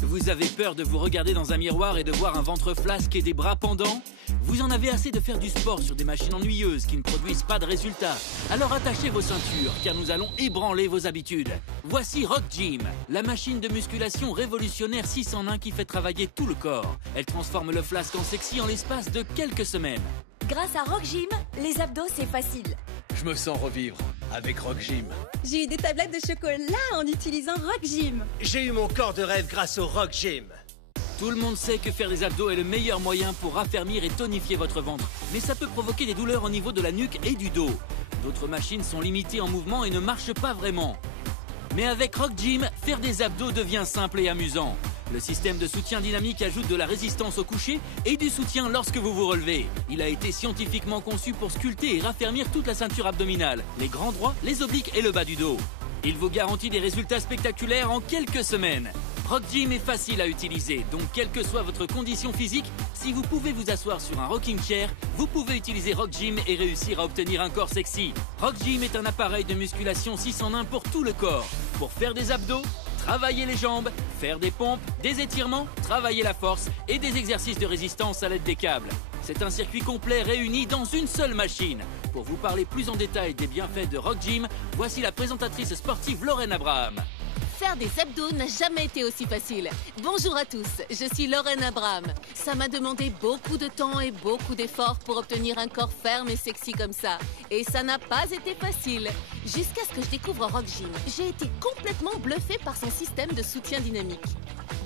Vous avez peur de vous regarder dans un miroir et de voir un ventre flasque et des bras pendants? Vous en avez assez de faire du sport sur des machines ennuyeuses qui ne produisent pas de résultats? Alors attachez vos ceintures, car nous allons ébranler vos habitudes. Voici Rock Gym, la machine de musculation révolutionnaire 6 en 1 qui fait travailler tout le corps. Elle transforme le flasque en sexy en l'espace de quelques semaines. Grâce à Rock Gym, les abdos c'est facile. Je me sens revivre avec Rock Gym. J'ai eu des tablettes de chocolat en utilisant Rock Gym. J'ai eu mon corps de rêve grâce au Rock Gym. Tout le monde sait que faire des abdos est le meilleur moyen pour raffermir et tonifier votre ventre. Mais ça peut provoquer des douleurs au niveau de la nuque et du dos. D'autres machines sont limitées en mouvement et ne marchent pas vraiment. Mais avec Rock Gym, faire des abdos devient simple et amusant. Le système de soutien dynamique ajoute de la résistance au coucher et du soutien lorsque vous vous relevez. Il a été scientifiquement conçu pour sculpter et raffermir toute la ceinture abdominale, les grands droits, les obliques et le bas du dos. Il vous garantit des résultats spectaculaires en quelques semaines. Rock Gym est facile à utiliser, donc quelle que soit votre condition physique, si vous pouvez vous asseoir sur un rocking chair, vous pouvez utiliser Rock Gym et réussir à obtenir un corps sexy. Rock Gym est un appareil de musculation 6 en 1 pour tout le corps. Pour faire des abdos, travailler les jambes, faire des pompes, des étirements, travailler la force et des exercices de résistance à l'aide des câbles. C'est un circuit complet réuni dans une seule machine. Pour vous parler plus en détail des bienfaits de Rock Gym, voici la présentatrice sportive Lorraine Abraham. Faire des abdos n'a jamais été aussi facile. Bonjour à tous, je suis Lorraine Abraham. Ça m'a demandé beaucoup de temps et beaucoup d'efforts pour obtenir un corps ferme et sexy comme ça. Et ça n'a pas été facile. Jusqu'à ce que je découvre Rock Gym, j'ai été complètement bluffée par son système de soutien dynamique.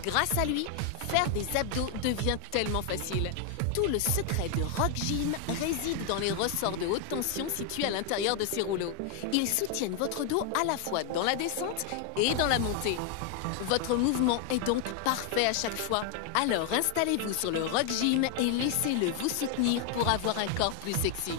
Grâce à lui, faire des abdos devient tellement facile. Tout le secret de Rock Gym réside dans les ressorts de haute tension situés à l'intérieur de ces rouleaux. Ils soutiennent votre dos à la fois dans la descente et dans la montée. Votre mouvement est donc parfait à chaque fois. Alors installez-vous sur le Rock Gym et laissez-le vous soutenir pour avoir un corps plus sexy.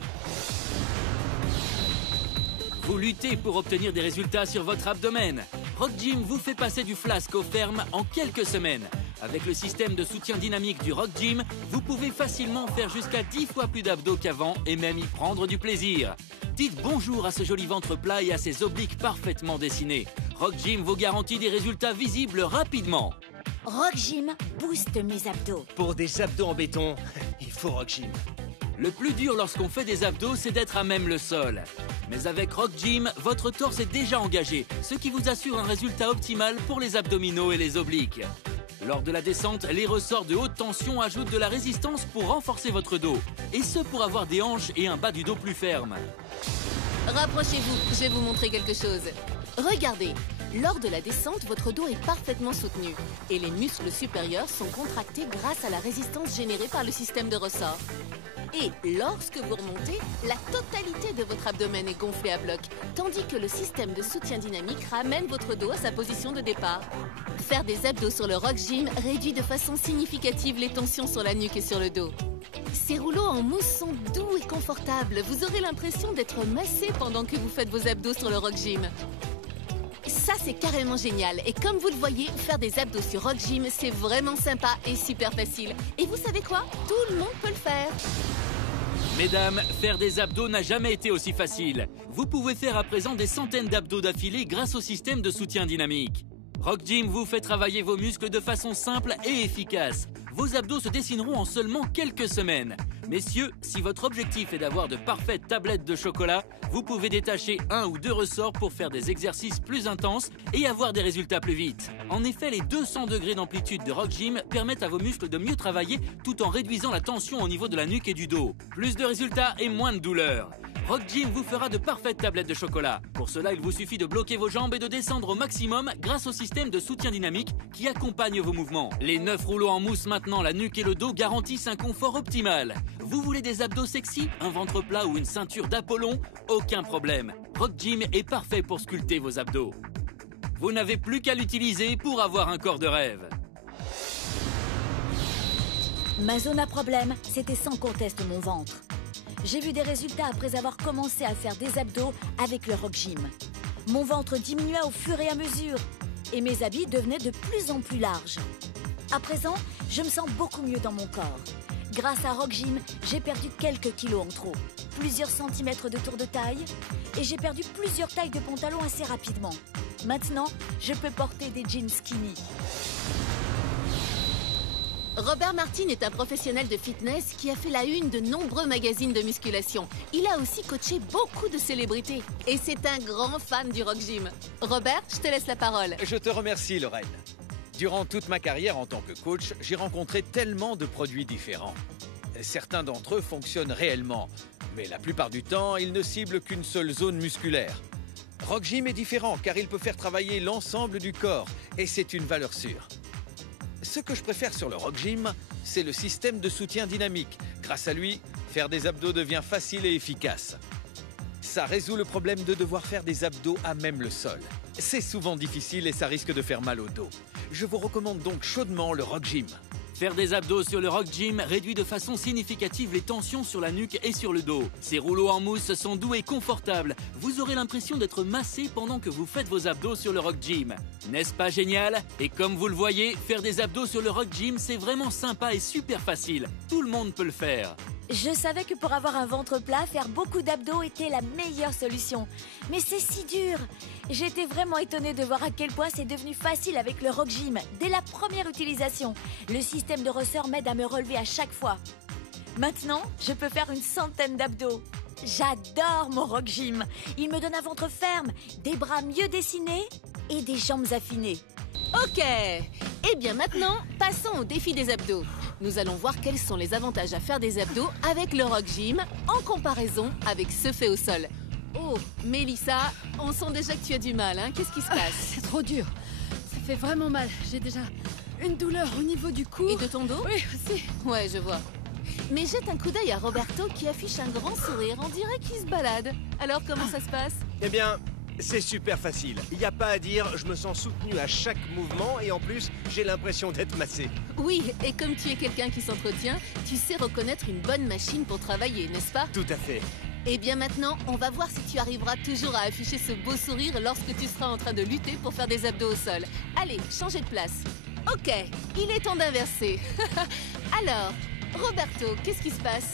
Vous luttez pour obtenir des résultats sur votre abdomen. Rock Gym vous fait passer du flasque au ferme en quelques semaines. Avec le système de soutien dynamique du Rock Gym, vous pouvez facilement faire jusqu'à 10 fois plus d'abdos qu'avant et même y prendre du plaisir. Dites bonjour à ce joli ventre plat et à ses obliques parfaitement dessinés. Rock Gym vous garantit des résultats visibles rapidement. Rock Gym booste mes abdos. Pour des abdos en béton, il faut Rock Gym. Le plus dur lorsqu'on fait des abdos, c'est d'être à même le sol. Mais avec Rock Gym, votre torse est déjà engagé, ce qui vous assure un résultat optimal pour les abdominaux et les obliques. Lors de la descente, les ressorts de haute tension ajoutent de la résistance pour renforcer votre dos. Et ce pour avoir des hanches et un bas du dos plus ferme. Rapprochez-vous, je vais vous montrer quelque chose. Regardez, lors de la descente, votre dos est parfaitement soutenu. Et les muscles supérieurs sont contractés grâce à la résistance générée par le système de ressort. Et lorsque vous remontez, la totalité de votre abdomen est gonflée à bloc, tandis que le système de soutien dynamique ramène votre dos à sa position de départ. Faire des abdos sur le Rock Gym réduit de façon significative les tensions sur la nuque et sur le dos. Ces rouleaux en mousse sont doux et confortables. Vous aurez l'impression d'être massé pendant que vous faites vos abdos sur le Rock Gym. Ça, c'est carrément génial. Et comme vous le voyez, faire des abdos sur Rock Gym, c'est vraiment sympa et super facile. Et vous savez quoi? Tout le monde peut le faire. Mesdames, faire des abdos n'a jamais été aussi facile. Vous pouvez faire à présent des centaines d'abdos d'affilée grâce au système de soutien dynamique. Rock Gym vous fait travailler vos muscles de façon simple et efficace. Vos abdos se dessineront en seulement quelques semaines. Messieurs, si votre objectif est d'avoir de parfaites tablettes de chocolat, vous pouvez détacher 1 ou 2 ressorts pour faire des exercices plus intenses et avoir des résultats plus vite. En effet, les 200 degrés d'amplitude de Rock Gym permettent à vos muscles de mieux travailler tout en réduisant la tension au niveau de la nuque et du dos. Plus de résultats et moins de douleur. Rock Gym vous fera de parfaites tablettes de chocolat. Pour cela, il vous suffit de bloquer vos jambes et de descendre au maximum grâce au système de soutien dynamique qui accompagne vos mouvements. Les 9 rouleaux en mousse maintenant la nuque et le dos garantissent un confort optimal. Vous voulez des abdos sexy, un ventre plat ou une ceinture d'Apollon? Aucun problème. Rock Gym est parfait pour sculpter vos abdos. Vous n'avez plus qu'à l'utiliser pour avoir un corps de rêve. Ma zone à problème, c'était sans conteste mon ventre. J'ai vu des résultats après avoir commencé à faire des abdos avec le Rock Gym. Mon ventre diminuait au fur et à mesure et mes habits devenaient de plus en plus larges. À présent, je me sens beaucoup mieux dans mon corps. Grâce à Rock Gym, j'ai perdu quelques kilos en trop, plusieurs centimètres de tour de taille et j'ai perdu plusieurs tailles de pantalons assez rapidement. Maintenant, je peux porter des jeans skinny. Robert Martin est un professionnel de fitness qui a fait la une de nombreux magazines de musculation. Il a aussi coaché beaucoup de célébrités. Et c'est un grand fan du Rock Gym. Robert, je te laisse la parole. Je te remercie, Lorraine. Durant toute ma carrière en tant que coach, j'ai rencontré tellement de produits différents. Certains d'entre eux fonctionnent réellement, mais la plupart du temps, ils ne ciblent qu'une seule zone musculaire. Rock Gym est différent car il peut faire travailler l'ensemble du corps et c'est une valeur sûre. Ce que je préfère sur le Rock Gym, c'est le système de soutien dynamique. Grâce à lui, faire des abdos devient facile et efficace. Ça résout le problème de devoir faire des abdos à même le sol. C'est souvent difficile et ça risque de faire mal au dos. Je vous recommande donc chaudement le Rock Gym. Faire des abdos sur le Rock Gym réduit de façon significative les tensions sur la nuque et sur le dos. Ces rouleaux en mousse sont doux et confortables. Vous aurez l'impression d'être massé pendant que vous faites vos abdos sur le Rock Gym. N'est-ce pas génial? Et comme vous le voyez, faire des abdos sur le Rock Gym, c'est vraiment sympa et super facile. Tout le monde peut le faire. Je savais que pour avoir un ventre plat, faire beaucoup d'abdos était la meilleure solution. Mais c'est si dur. J'étais vraiment étonnée de voir à quel point c'est devenu facile avec le Rock Gym. Dès la première utilisation, le système de ressort m'aide à me relever à chaque fois. Maintenant, je peux faire une centaine d'abdos. J'adore mon Rock Gym. Il me donne un ventre ferme, des bras mieux dessinés et des jambes affinées. Ok. Eh bien maintenant, passons au défi des abdos. Nous allons voir quels sont les avantages à faire des abdos avec le Rock Gym en comparaison avec ceux faits au sol. Oh, Mélissa, on sent déjà que tu as du mal, hein? Qu'est-ce qui se passe? C'est trop dur. Ça fait vraiment mal. J'ai déjà une douleur au niveau du cou. Et de ton dos? Oui, aussi. Ouais, je vois. Mais jette un coup d'œil à Roberto qui affiche un grand sourire. On dirait qu'il se balade. Alors, comment ça se passe? Eh bien, c'est super facile. Il n'y a pas à dire, je me sens soutenu à chaque mouvement et en plus, j'ai l'impression d'être massé. Oui, et comme tu es quelqu'un qui s'entretient, tu sais reconnaître une bonne machine pour travailler, n'est-ce pas? Tout à fait. Eh bien maintenant, on va voir si tu arriveras toujours à afficher ce beau sourire lorsque tu seras en train de lutter pour faire des abdos au sol. Allez, changez de place. Ok, il est temps d'inverser. Alors, Roberto, qu'est-ce qui se passe?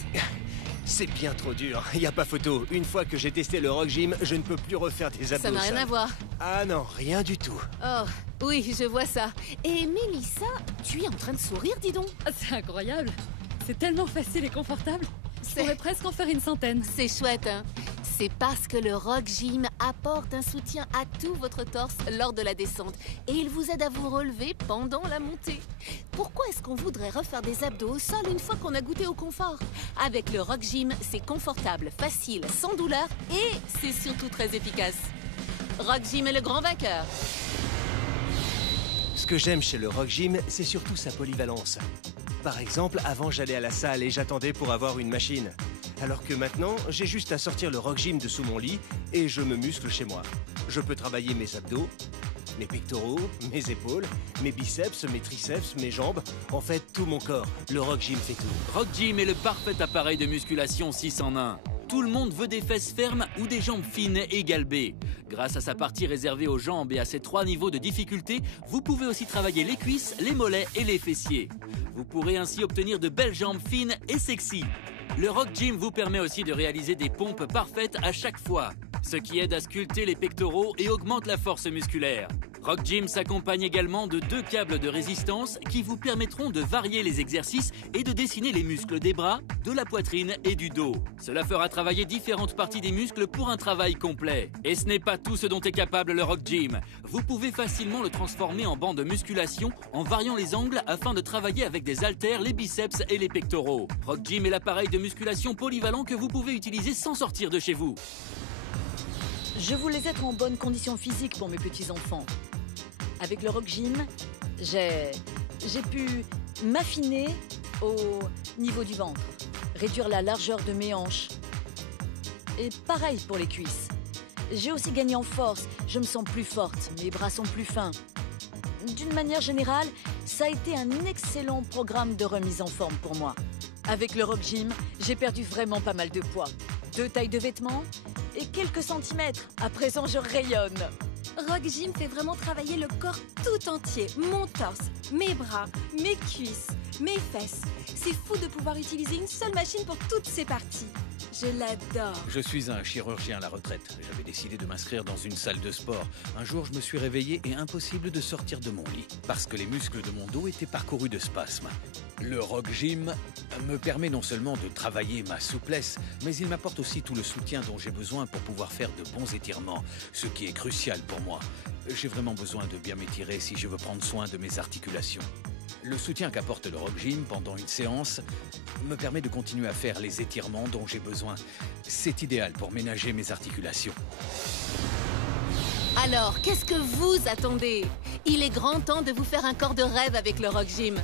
C'est bien trop dur, il n'y a pas photo. Une fois que j'ai testé le Rock Gym, je ne peux plus refaire des abdos. Ça n'a rien à voir. Ah non, rien du tout. Oh, oui, je vois ça. Et Mélissa, tu es en train de sourire, dis donc. Ah, c'est incroyable. C'est tellement facile et confortable. Je C'est- pourrais presque en faire une centaine. C'est chouette, hein? C'est parce que le Rock Gym apporte un soutien à tout votre torse lors de la descente et il vous aide à vous relever pendant la montée. Pourquoi est-ce qu'on voudrait refaire des abdos au sol une fois qu'on a goûté au confort? Avec le Rock Gym, c'est confortable, facile, sans douleur et c'est surtout très efficace. Rock Gym est le grand vainqueur. Ce que j'aime chez le Rock Gym, c'est surtout sa polyvalence. Par exemple, avant j'allais à la salle et j'attendais pour avoir une machine. Alors que maintenant, j'ai juste à sortir le Rock Gym de sous mon lit et je me muscle chez moi. Je peux travailler mes abdos, mes pectoraux, mes épaules, mes biceps, mes triceps, mes jambes, en fait tout mon corps. Le Rock Gym fait tout. Rock Gym est le parfait appareil de musculation 6 en 1. Tout le monde veut des fesses fermes ou des jambes fines et galbées. Grâce à sa partie réservée aux jambes et à ses 3 niveaux de difficulté, vous pouvez aussi travailler les cuisses, les mollets et les fessiers. Vous pourrez ainsi obtenir de belles jambes fines et sexy. Le Rock Gym vous permet aussi de réaliser des pompes parfaites à chaque fois, ce qui aide à sculpter les pectoraux et augmente la force musculaire. Rock Gym s'accompagne également de 2 câbles de résistance qui vous permettront de varier les exercices et de dessiner les muscles des bras, de la poitrine et du dos. Cela fera travailler différentes parties des muscles pour un travail complet. Et ce n'est pas tout ce dont est capable le Rock Gym. Vous pouvez facilement le transformer en banc de musculation en variant les angles afin de travailler avec des haltères, les biceps et les pectoraux. Rock Gym est l'appareil de musculation polyvalent que vous pouvez utiliser sans sortir de chez vous. Je voulais être en bonne condition physique pour mes petits-enfants. Avec le Rock Gym, j'ai pu m'affiner au niveau du ventre, réduire la largeur de mes hanches. Et pareil pour les cuisses. J'ai aussi gagné en force, je me sens plus forte, mes bras sont plus fins. D'une manière générale, ça a été un excellent programme de remise en forme pour moi. Avec le Rock Gym, j'ai perdu vraiment pas mal de poids. 2 tailles de vêtements et quelques centimètres. À présent, je rayonne. Rock Gym fait vraiment travailler le corps tout entier. Mon torse, mes bras, mes cuisses, mes fesses. C'est fou de pouvoir utiliser une seule machine pour toutes ces parties. Je l'adore. Je suis un chirurgien à la retraite. J'avais décidé de m'inscrire dans une salle de sport. Un jour, je me suis réveillé et impossible de sortir de mon lit, parce que les muscles de mon dos étaient parcourus de spasmes. Le Rock Gym me permet non seulement de travailler ma souplesse, mais il m'apporte aussi tout le soutien dont j'ai besoin pour pouvoir faire de bons étirements, ce qui est crucial pour moi. J'ai vraiment besoin de bien m'étirer si je veux prendre soin de mes articulations. Le soutien qu'apporte le Rock Gym pendant une séance me permet de continuer à faire les étirements dont j'ai besoin. C'est idéal pour ménager mes articulations. Alors, qu'est-ce que vous attendez? Il est grand temps de vous faire un corps de rêve avec le Rock Gym.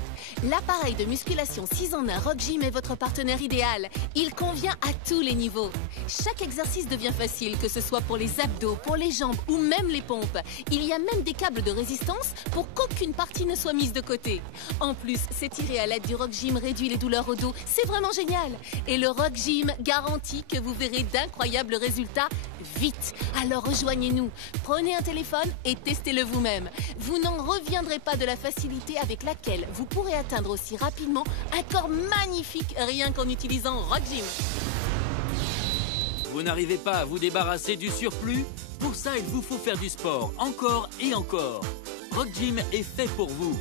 L'appareil de musculation 6 en 1 Rock Gym est votre partenaire idéal. Il convient à tous les niveaux. Chaque exercice devient facile, que ce soit pour les abdos, pour les jambes ou même les pompes. Il y a même des câbles de résistance pour qu'aucune partie ne soit mise de côté. En plus, s'étirer à l'aide du Rock Gym réduit les douleurs au dos. C'est vraiment génial. Et le Rock Gym garantit que vous verrez d'incroyables résultats vite. Alors rejoignez-nous. Prenez un téléphone et testez-le vous-même. Vous n'en reviendrez pas de la facilité avec laquelle vous pourrez atteindre aussi rapidement un corps magnifique rien qu'en utilisant Rock Gym. Vous n'arrivez pas à vous débarrasser du surplus? Pour ça, il vous faut faire du sport, encore et encore. Rock Gym est fait pour vous.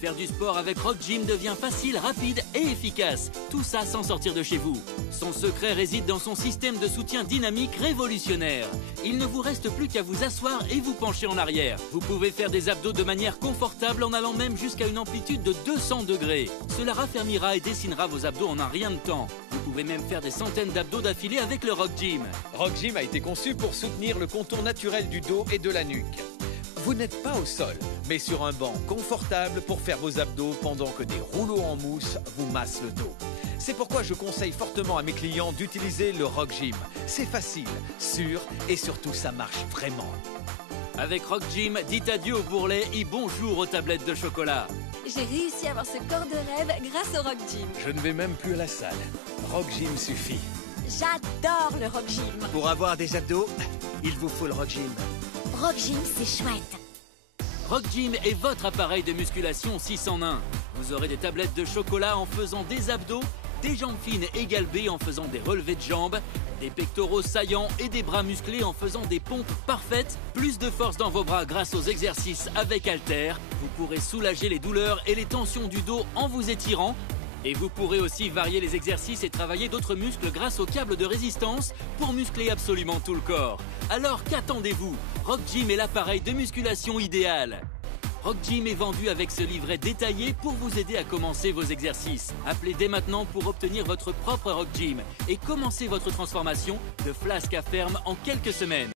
Faire du sport avec Rock Gym devient facile, rapide et efficace. Tout ça sans sortir de chez vous. Son secret réside dans son système de soutien dynamique révolutionnaire. Il ne vous reste plus qu'à vous asseoir et vous pencher en arrière. Vous pouvez faire des abdos de manière confortable en allant même jusqu'à une amplitude de 200 degrés. Cela raffermira et dessinera vos abdos en un rien de temps. Vous pouvez même faire des centaines d'abdos d'affilée avec le Rock Gym. Rock Gym a été conçu pour soutenir le contour naturel du dos et de la nuque. Vous n'êtes pas au sol, mais sur un banc confortable pour faire vos abdos pendant que des rouleaux en mousse vous massent le dos. C'est pourquoi je conseille fortement à mes clients d'utiliser le Rock Gym. C'est facile, sûr et surtout ça marche vraiment. Avec Rock Gym, dites adieu au bourrelet et bonjour aux tablettes de chocolat. J'ai réussi à avoir ce corps de rêve grâce au Rock Gym. Je ne vais même plus à la salle. Rock Gym suffit. J'adore le Rock Gym. Pour avoir des abdos, il vous faut le Rock Gym. Rock Gym, c'est chouette. Rock Gym est votre appareil de musculation 6 en 1. Vous aurez des tablettes de chocolat en faisant des abdos, des jambes fines et galbées en faisant des relevés de jambes, des pectoraux saillants et des bras musclés en faisant des pompes parfaites, plus de force dans vos bras grâce aux exercices avec haltères. Vous pourrez soulager les douleurs et les tensions du dos en vous étirant. Et vous pourrez aussi varier les exercices et travailler d'autres muscles grâce aux câbles de résistance pour muscler absolument tout le corps. Alors qu'attendez-vous? Rock Gym est l'appareil de musculation idéal. Rock Gym est vendu avec ce livret détaillé pour vous aider à commencer vos exercices. Appelez dès maintenant pour obtenir votre propre Rock Gym et commencez votre transformation de flasque à ferme en quelques semaines.